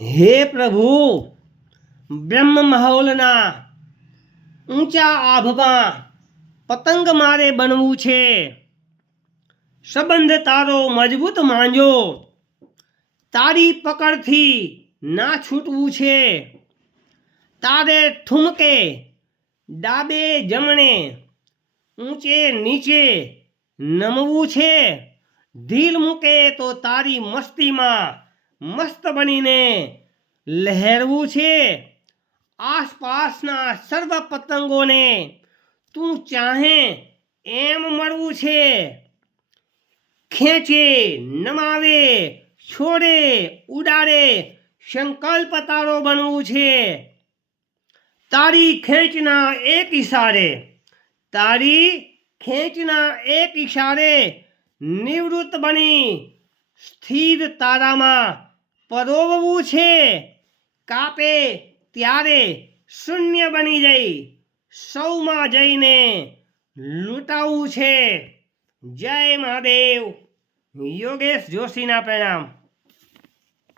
હે પ્રભુ, બ્રહ્મ મહોલના ઊંચા આભમાં પતંગ મારે બનવું છે. સંબંધ તારો મજબૂત માંજો, તારી પકડથી ના છૂટવું છે. તારે ઠુમકે ડાબે જમણે ઊંચે નીચે નમવું છે. ઢીલ મૂકે તો તારી મસ્તીમાં મસ્ત બનીને લહેરવું છે. આસપાસના સર્વ પતંગોને તું ચાહે એમ મળવું છે. ખેંચે નમાવે છોડે ઉડાડે સંકલ્પ તારો બનવું છે. તારી ખેંચના એક ઈશારે નિવૃત્ત બની સ્થિર તારામાં પરોવવું છે. કાપે ત્યારે શૂન્ય બની જઈ સૌમાં જઈને લૂંટાવું છે. જય મહાદેવ. યોગેશ જોશીના પ્રણામ.